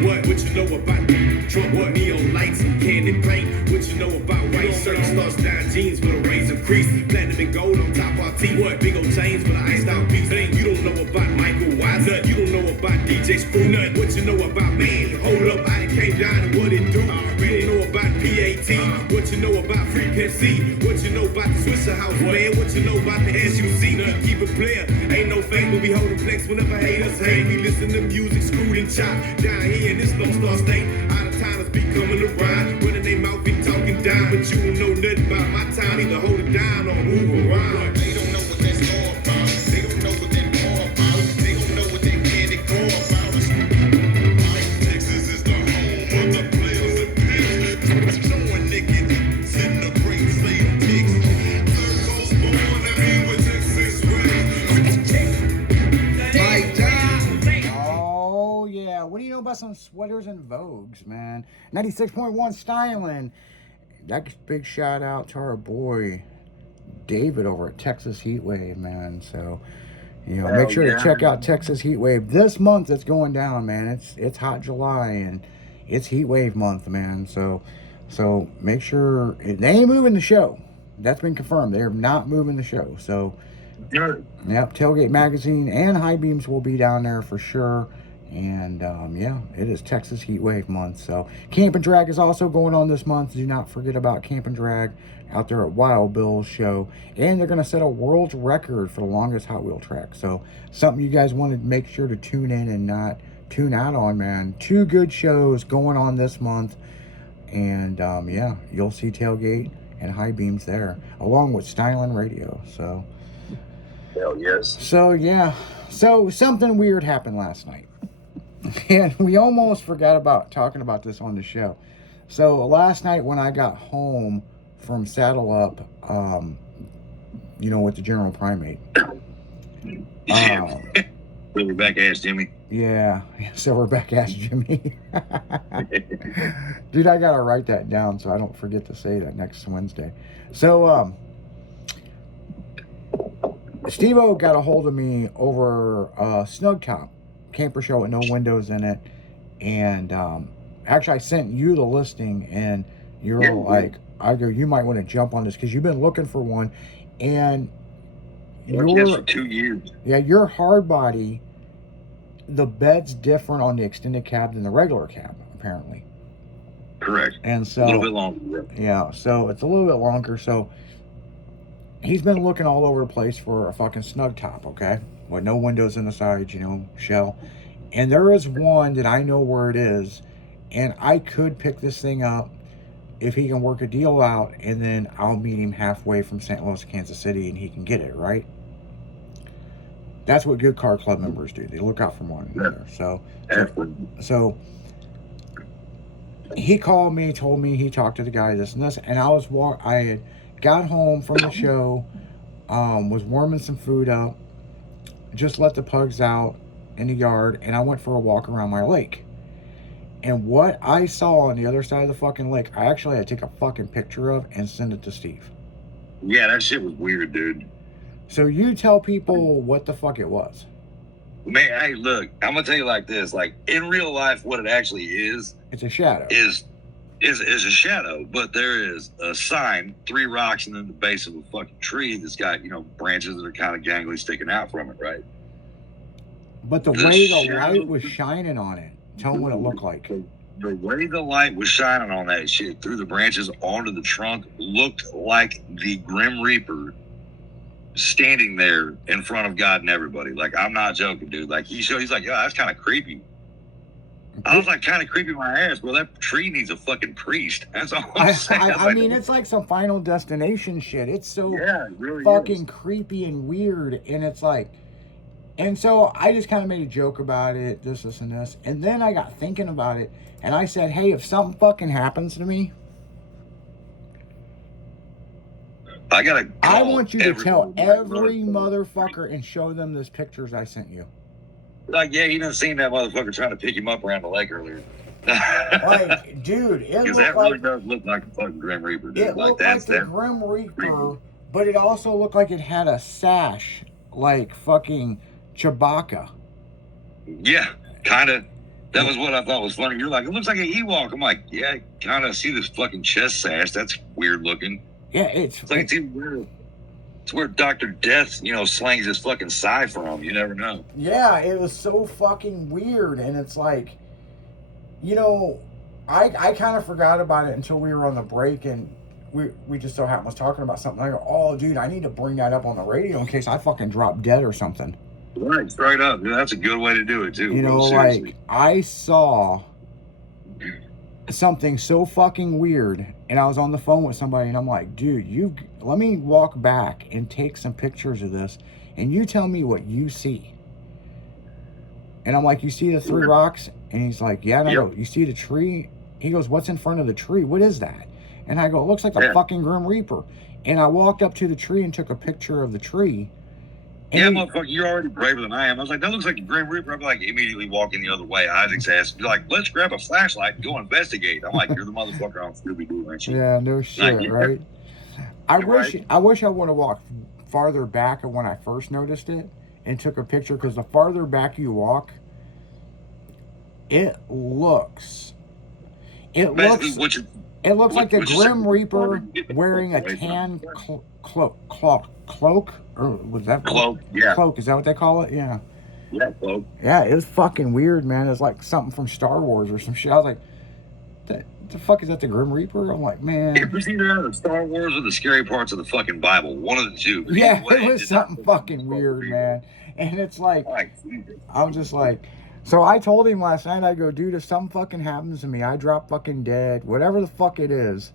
tank. What you know about Trump? What neon lights and candy paint? What you know about white shirts, star style jeans with a razor crease, platinum and gold on top of our teeth. What big old chains with an iced out piece? You don't know about Michael Weiser. You don't know about DJ Screw Nut. What you know about man? Hold up, I came down and what it do? You don't know about PAT. What you know about Free Pepsi? What you know about the Swisher House, man? What you know about the SUC? Keep it player, ain't no fake, but we hold a flex whenever haters hate. We listen to music, screwed and chopped down here in this Lone Star State. Out of towners be coming around, running their mouth, be talking down, but you don't know nothing about my time. Either hold it down or move around. They don't know what that's all about. They don't know what that's all about. They don't know what they can and go about. Texas is the home of the players and picks. Showing niggas, sitting the great slave pigs. Third Coast born and me with Texas Oh, yeah. What do you know about some sweaters and Vogues, man? 96.1 styling. That's big shout out to our boy David over at Texas Heatwave, man. So, you know, make sure to check out Texas Heatwave. This month it's going down, man. It's hot July and it's Heatwave month, man. So make sure they ain't moving the show. That's been confirmed. They're not moving the show. So, yep, Tailgate Magazine and High Beams will be down there for sure. And yeah, it is Texas Heatwave month. So Camp and Drag is also going on this month. Do not forget about Camp and Drag out there at Wild Bill's show. And they're going to set a world record for the longest Hot Wheel track. So something you guys want to make sure to tune in and not tune out on, man. 2 good shows going on this month. And yeah, you'll see Tailgate and High Beams there, along with Styling Radio. So, hell yes. So yeah, so something weird happened last night. And we almost forgot about talking about this on the show. So last night when I got home from Saddle Up, you know, with the General Primate. Silverback ass Jimmy. Yeah, Silverback ass Jimmy. Dude, I gotta write that down so I don't forget to say that next Wednesday. So, Steve-O got a hold of me over Snug Top camper show with no windows in it, and actually I sent you the listing, and you're like, I go, you might want to jump on this because you've been looking for one, and you're for 2 years. Yeah, your hard body, the bed's different on the extended cab than the regular cab, apparently. Correct. And so a little bit longer. Yeah, so it's a little bit longer. So he's been looking all over the place for a fucking Snug Top, okay? With no windows in the sides, you know, shell. And there is one that I know where it is, and I could pick this thing up if he can work a deal out, and then I'll meet him halfway from St. Louis to Kansas City, and he can get it, right? That's what good car club members do. They look out for one another. So he called me, told me he talked to the guy, this and this, and I had got home from the show, was warming some food up, just let the pugs out in the yard, and I went for a walk around my lake. And what I saw on the other side of the fucking lake, I actually had to take a fucking picture of and send it to Steve. Yeah, that shit was weird, dude. So you tell people what the fuck it was. Man, hey, look, I'm gonna tell you like this. Like, in real life, what it actually is... It's a shadow. Is a shadow, but there is a sign, 3 rocks, and then the base of a fucking tree that's got, you know, branches that are kind of gangly sticking out from it, right? But the way the light was shining on it, tell them what it looked like. The way the light was shining on that shit through the branches onto the trunk looked like the Grim Reaper standing there in front of God and everybody. Like, I'm not joking, dude. Like, he's like, yeah, that's kind of creepy. I was like, kind of creepy my ass. Well, that tree needs a fucking priest. That's all I'm saying. I mean, it's like some Final Destination shit. It's so it really fucking creepy and weird. And it's like, and so I just kind of made a joke about it, this, and this. And then I got thinking about it. And I said, hey, if something fucking happens to me, I want you to tell every motherfucker and show them those pictures I sent you. Like, yeah, you done seen that motherfucker trying to pick him up around the lake earlier. Like, dude, it because that really does look like the fucking Grim Reaper. Dude. It looked like the Grim Reaper, but it also looked like it had a sash, like fucking Chewbacca. Yeah, kind of. That was what I thought was funny. You're like, it looks like an Ewok. I'm like, yeah, kind of see this fucking chest sash. That's weird looking. Yeah, It's like it's even weird. It's where Dr. Death, slings his fucking scythe from. You never know. yeah, it was so fucking weird, and it's like, I kind of forgot about it until we were on the break, and we just so happened was talking about something. I go, oh, dude, I need to bring that up on the radio in case I fucking drop dead or something. Right, straight up. Yeah, that's a good way to do it too. Like I saw something so fucking weird, and I was on the phone with somebody, and I'm like, dude, let me walk back and take some pictures of this, and you tell me what you see. And I'm like, you see the 3 rocks? And he's like, yeah. And I go, you see the tree? He goes, what's in front of the tree? What is that? And I go, it looks like the fucking Grim Reaper. And I walked up to the tree and took a picture of the tree. And motherfucker, you're already braver than I am. I was like, that looks like a Grim Reaper. I'm like, immediately walking the other way. Isaac's ass. You're like, let's grab a flashlight and go investigate. I'm like, you're the motherfucker on Scooby-Doo, aren't you? Yeah, no shit, right? I wish I would have walked farther back when I first noticed it and took a picture, because the farther back you walk, it looks like a Grim Reaper wearing a tan cloak, or was that cloak? Yeah, cloak. Is that what they call it? Yeah. Yeah, cloak. Yeah, it was fucking weird, man. It's like something from Star Wars or some shit. I was like, the fuck is that, the Grim Reaper? I'm like, man. It was either the Star Wars or the scary parts of the fucking Bible. One of the two. Yeah, it was something fucking weird, man. And it's like, I'm just like, so I told him last night, I go, dude, if something fucking happens to me, I drop fucking dead, whatever the fuck it is,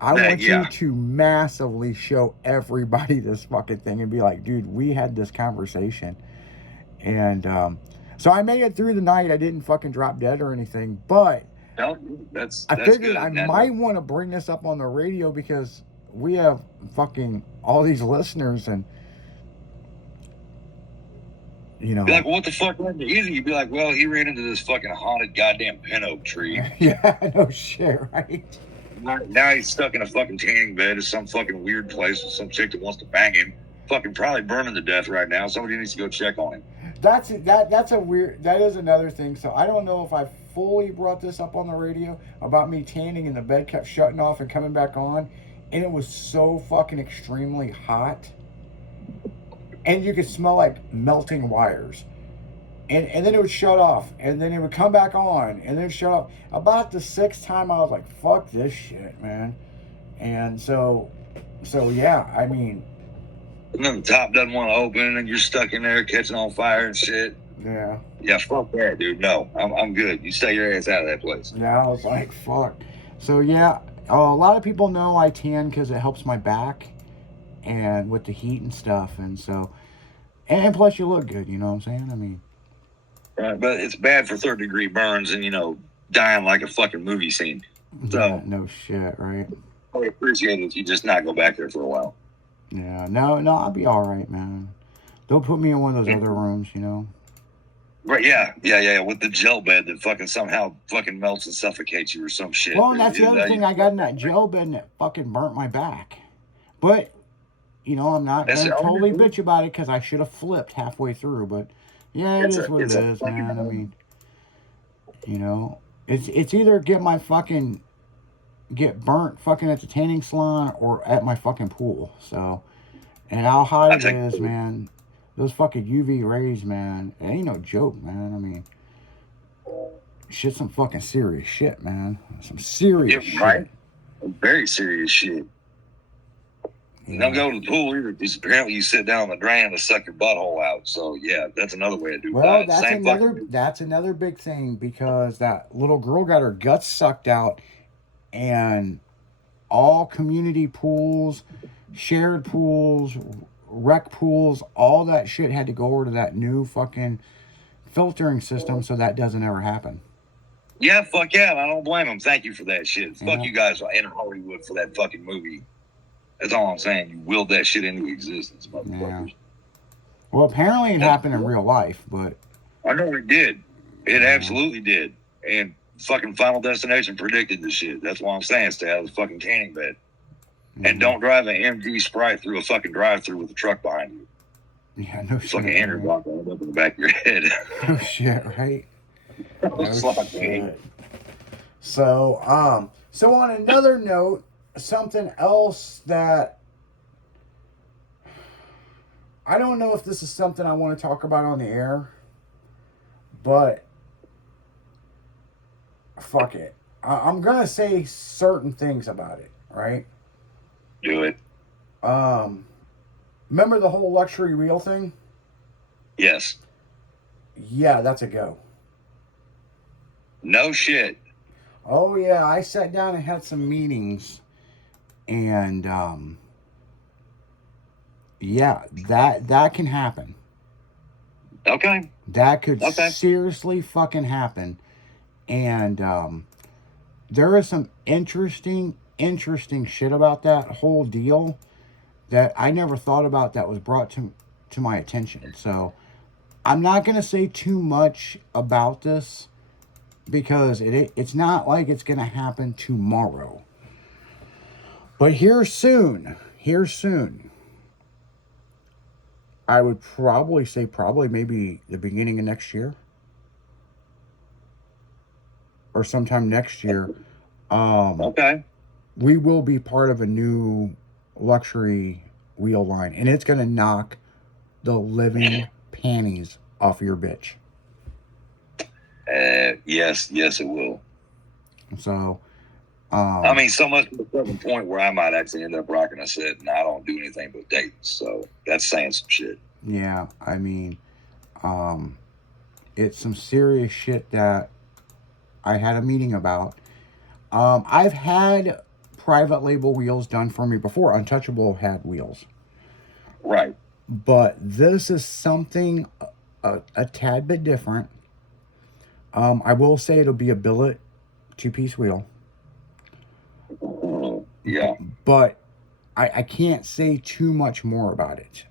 I want you to massively show everybody this fucking thing and be like, dude, we had this conversation. And so I made it through the night. I didn't fucking drop dead or anything, but I figured good. I might want to bring this up on the radio, because we have fucking all these listeners, and be like, what the fuck happened to Izzy? You'd be like, well, he ran into this fucking haunted goddamn pin oak tree. Yeah, no shit, right? Now he's stuck in a fucking tanning bed in some fucking weird place with some chick that wants to bang him. Fucking probably burning to death right now. Somebody needs to go check on him. That is another thing. So I don't know if I fully brought this up on the radio about me tanning and the bed kept shutting off and coming back on, and it was so fucking extremely hot. And you could smell like melting wires. And then it would shut off. And then it would come back on. And then shut off. About the 6th time, I was like, fuck this shit, man. And so yeah, I mean. And then the top doesn't want to open, and you're stuck in there catching on fire and shit. Yeah. Yeah, fuck that, dude. No, I'm good. You stay your ass out of that place. Yeah, I was like, fuck. So yeah, a lot of people know I tan because it helps my back. And with the heat and stuff, and so, and plus you look good, you know what I'm saying? I mean, right, but it's bad for 3rd-degree burns and dying like a fucking movie scene. So yeah, no shit, right? I would appreciate it if you just not go back there for a while. Yeah, no, I'll be all right, man. Don't put me in one of those other rooms, Right? Yeah. With the gel bed that fucking somehow fucking melts and suffocates you or some shit. Well, and that's the other thing I got in that gel bed that fucking burnt my back, but. I'm not going to totally bitch about it, because I should have flipped halfway through. But, yeah, it is what it is, man. I mean, it's either get burnt fucking at the tanning salon or at my fucking pool. So, and how hot it is, man. Those fucking UV rays, man. It ain't no joke, man. I mean, shit's some fucking serious shit, man. Some serious shit. Right. Very serious shit. Don't go to the pool either, because apparently you sit down on the drain to suck your butthole out. So yeah, that's another way to do it. Well, that's another big thing, because that little girl got her guts sucked out, and all community pools, shared pools, rec pools, all that shit had to go over to that new fucking filtering system, so that doesn't ever happen. Yeah, fuck yeah, and I don't blame them. Thank you for that shit. Fuck you guys in Hollywood for that fucking movie. That's all I'm saying. You willed that shit into existence, motherfuckers. Yeah. Well, apparently it happened in real life, but... I know it did. It absolutely did. And fucking Final Destination predicted this shit. That's why I'm saying stay out of the fucking tanning bed. And don't drive an MG Sprite through a fucking drive-thru with a truck behind you. Yeah, no It's like shit. an Andrew man. block up in the back of your head. No shit, right? It's No like, shit. So, so on another note, something else that I don't know if this is something I want to talk about on the air, but fuck it. I'm gonna say certain things about it, right? do it. Remember the whole luxury wheel thing? Yes. Yeah, that's a go. No shit. Oh yeah, I sat down and had some meetings, and yeah, that can happen. Okay. That could Okay. seriously fucking happen, and there is some interesting shit about that whole deal that I never thought about that was brought to my attention. So I'm not gonna say too much about this because it's not like it's gonna happen tomorrow. But here soon, I would probably say maybe the beginning of next year or sometime next year. Okay. We will be part of a new luxury wheel line, and it's gonna knock the living panties off your bitch. Yes, it will. So, I mean, so much to the certain point where I might actually end up rocking a set, and I don't do anything but dates. So that's saying some shit. yeah, I mean, it's some serious shit that I had a meeting about. I've had private label wheels done for me before. Untouchable had wheels. Right. But this is something a tad bit different. I will say it'll be a billet 2-piece wheel. Yeah. But I can't say too much more about it.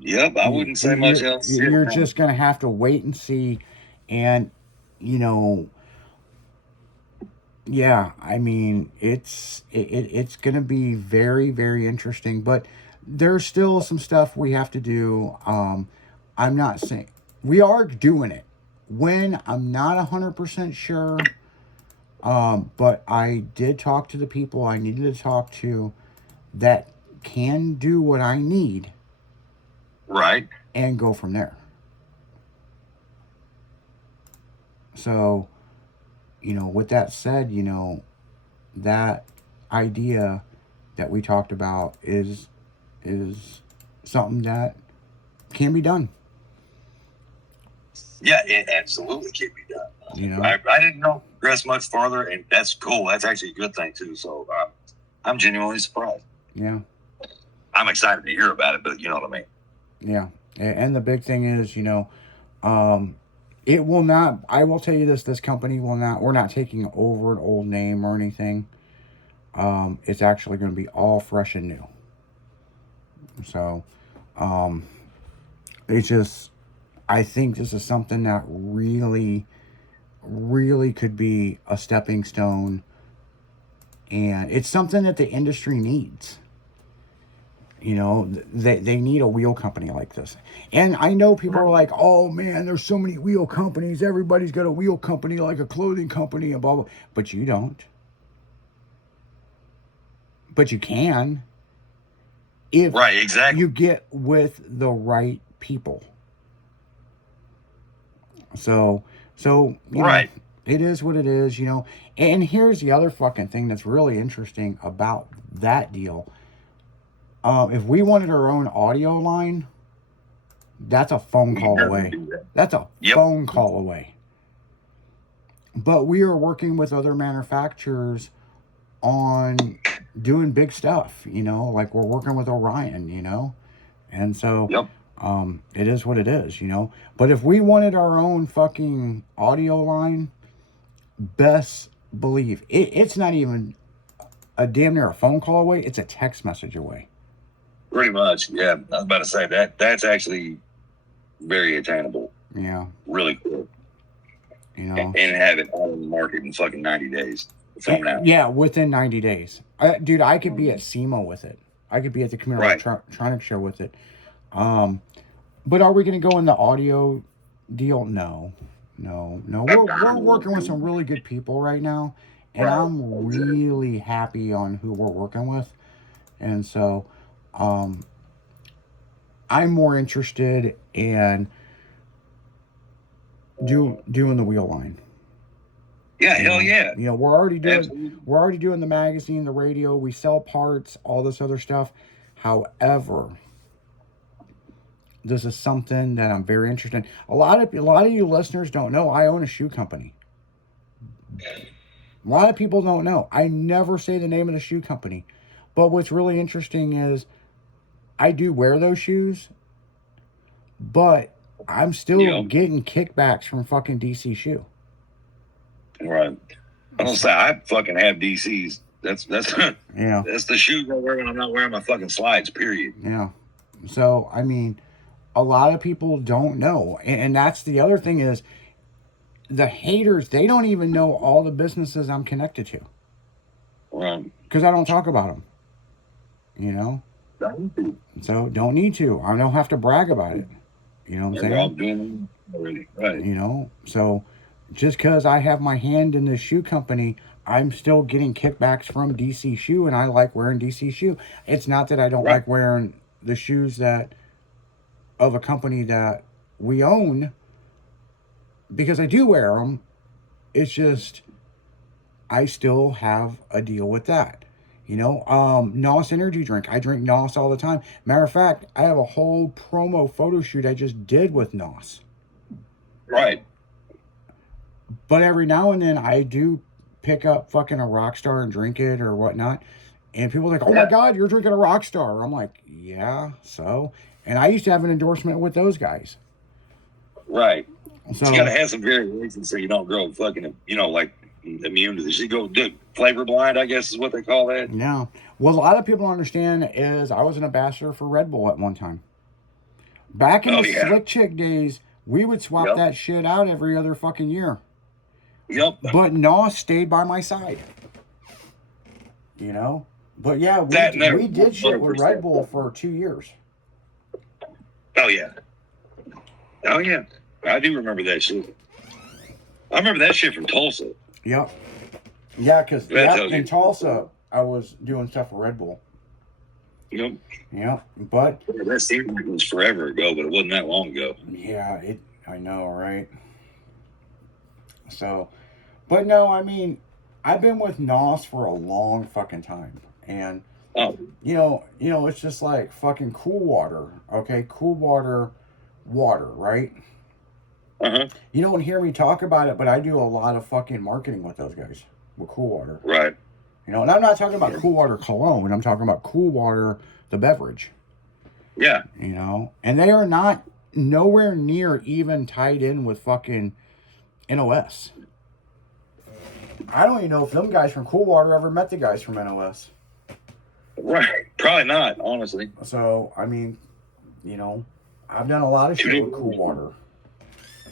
Yep, I wouldn't say much else. You're just going to have to wait and see. And, you know, yeah, I mean, it's going to be very, very interesting. But there's still some stuff we have to do. I'm not saying we are doing it. When, I'm not 100% sure. But I did talk to the people I needed to talk to that can do what I need. Right. And go from there. So, you know, with that said, you know, that idea that we talked about is something that can be done. Yeah, it absolutely can be done. You know, I didn't know progress much farther, and that's cool. That's actually a good thing too. So I'm genuinely surprised. Yeah. I'm excited to hear about it, but you know what I mean. Yeah, and the big thing is, you know, it will not. I will tell you this: this company will not. We're not taking over an old name or anything. It's actually going to be all fresh and new. So, it's just. I think this is something that really, really could be a stepping stone, and it's something that the industry needs. You know, they need a wheel company like this. And I know people are like, oh man, there's so many wheel companies. Everybody's got a wheel company like a clothing company and blah, blah. But you don't. But you can. If right, exactly. you get with the right people. So you right. know, it is what it is, you know. And here's the other fucking thing that's really interesting about that deal. If we wanted our own audio line, that's a phone call away. That's a phone call away. But we are working with other manufacturers on doing big stuff, you know, like we're working with Orion, you know. And so it is what it is, you know. But if we wanted our own fucking audio line, best believe it's not even a damn near a phone call away, it's a text message away. Pretty much, yeah. I was about to say that's actually very attainable. Yeah. Really cool. You know. And have it all in the market in fucking 90 days from now. Yeah, within 90 days. Dude, I could be at SEMA with it. I could be at the Community Electronics Show with it. But are we going to go in the audio deal? No. We're working with some really good people right now, and I'm really happy on who we're working with. And so, I'm more interested in doing the wheel line. Yeah, hell yeah. You know, Absolutely. we're already doing the magazine, the radio. We sell parts, all this other stuff. However, this is something that I'm very interested in. A lot of you listeners don't know I own a shoe company. A lot of people don't know. I never say the name of the shoe company. But what's really interesting is I do wear those shoes, but I'm still getting kickbacks from fucking DC Shoe. Right. I don't say I fucking have DCs. That's Yeah. That's the shoes I wear when I'm not wearing my fucking slides, period. Yeah. So, I mean, a lot of people don't know. And that's the other thing is the haters, they don't even know all the businesses I'm connected to. Right. Because I don't talk about them. You know? So, don't need to. I don't have to brag about it. You know what I'm saying? We're all doing it already. Right. You know? So, just because I have my hand in this shoe company, I'm still getting kickbacks from DC Shoe, and I like wearing DC Shoe. It's not that I don't like wearing the shoes that of a company that we own, because I do wear them. It's just I still have a deal with that. You know, NOS energy drink. I drink NOS all the time. Matter of fact, I have a whole promo photo shoot I just did with NOS. Right. But every now and then I do pick up fucking a Rockstar and drink it or whatnot. And people are like, oh my God, you're drinking a Rockstar. I'm like, yeah, so. And I used to have an endorsement with those guys. Right. So you got to have some variations so you don't grow fucking, like immune to this. You go flavor blind, I guess is what they call that. Yeah. Well, a lot of people understand is I was an ambassador for Red Bull at one time. Back in the Slick Chick days, we would swap that shit out every other fucking year. Yep. But NOS stayed by my side. You know? But yeah, we did shit with Red Bull for 2 years. Oh, yeah. Oh, yeah. I do remember that shit. I remember that shit from Tulsa. Yep. Yeah, because in Tulsa, I was doing stuff for Red Bull. Yep. Yep. But that seemed like it was forever ago, but it wasn't that long ago. Yeah, I know, right? So, but no, I mean, I've been with NOS for a long fucking time. And, you know, it's just like fucking Cool Water. Okay, Cool Water, right? Uh-huh. You don't hear me talk about it, but I do a lot of fucking marketing with those guys, with Cool Water. Right. You know, and I'm not talking about Cool Water cologne. I'm talking about Cool Water, the beverage. Yeah. You know, and they are not nowhere near even tied in with fucking NOS. I don't even know if them guys from Cool Water ever met the guys from NOS. Right. Probably not, honestly. So, I mean, you know, I've done a lot of shit with Cool Water.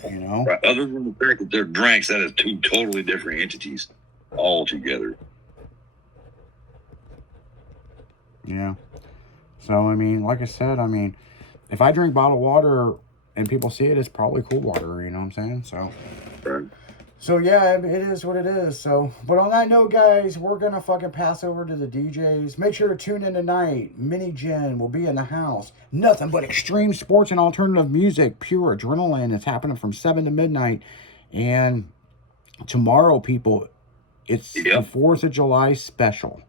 You know? Right. Other than the fact that they're drinks, that is two totally different entities all together. Yeah. So, I mean, like I said, I mean, if I drink bottled water and people see it, it's probably Cool Water, you know what I'm saying? So, right. So yeah, it is what it is. So, but on that note, guys, we're going to fucking pass over to the DJs. Make sure to tune in tonight. Mini Jen will be in the house. Nothing but extreme sports and alternative music. Pure adrenaline. It's happening from 7 to midnight. And tomorrow, people, it's the 4th of July special.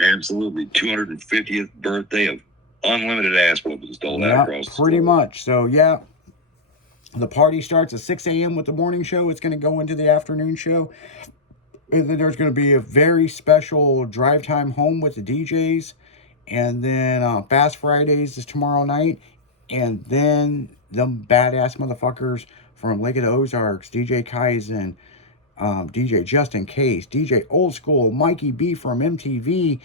Absolutely. 250th birthday of unlimited ass whoopings stole that across the pretty much. So, yeah. The party starts at 6 a.m. with the morning show. It's going to go into the afternoon show. And then there's going to be a very special drive time home with the DJs. And then Fast Fridays is tomorrow night. And then them badass motherfuckers from Lake of the Ozarks, DJ Kaizen, DJ Justin Case, DJ Old School, Mikey B from MTV,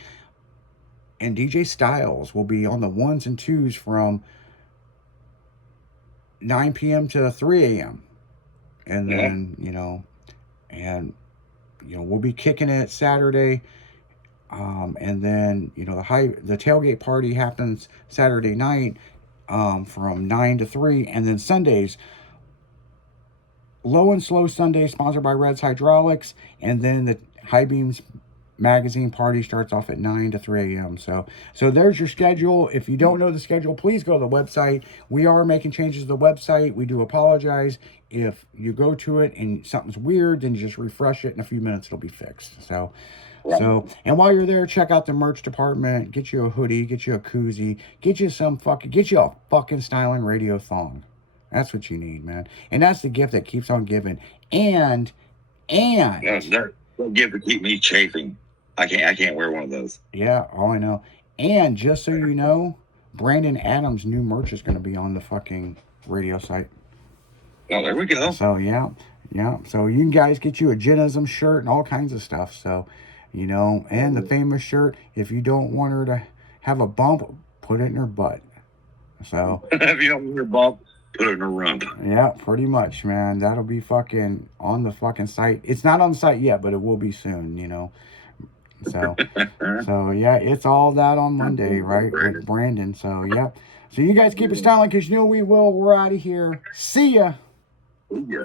and DJ Styles will be on the 1s and 2s from 9 p.m. to 3 a.m. And then, we'll be kicking it Saturday. And then, the tailgate party happens Saturday night. from 9 to 3. And then Sundays, Low and Slow Sunday, sponsored by Red's Hydraulics. And then the High Beams magazine party starts off at 9 to 3 a.m. So there's your schedule. If you don't know the schedule, please go to the website. We are making changes to the website. We do apologize. If you go to it and something's weird, then just refresh it. In a few minutes, it'll be fixed. And while you're there, check out the merch department. Get you a hoodie, get you a koozie, get you a fucking Styling Radio thong. That's what you need, man. And that's the gift that keeps on giving. And That's their gift to keep me chafing. I can't wear one of those. Yeah, I know. And just so you know, Brandon Adams' new merch is going to be on the fucking radio site. Oh, there we go. So yeah. So you guys get you a Genism shirt and all kinds of stuff. So, and the famous shirt. If you don't want her to have a bump, put it in her butt. So if you don't want your bump, put it in her rump. Yeah, pretty much, man. That'll be fucking on the fucking site. It's not on the site yet, but it will be soon. So yeah, it's all that on Monday, right? With Brandon. So yeah. So you guys keep it styling because we will. We're out of here. See ya. Yeah.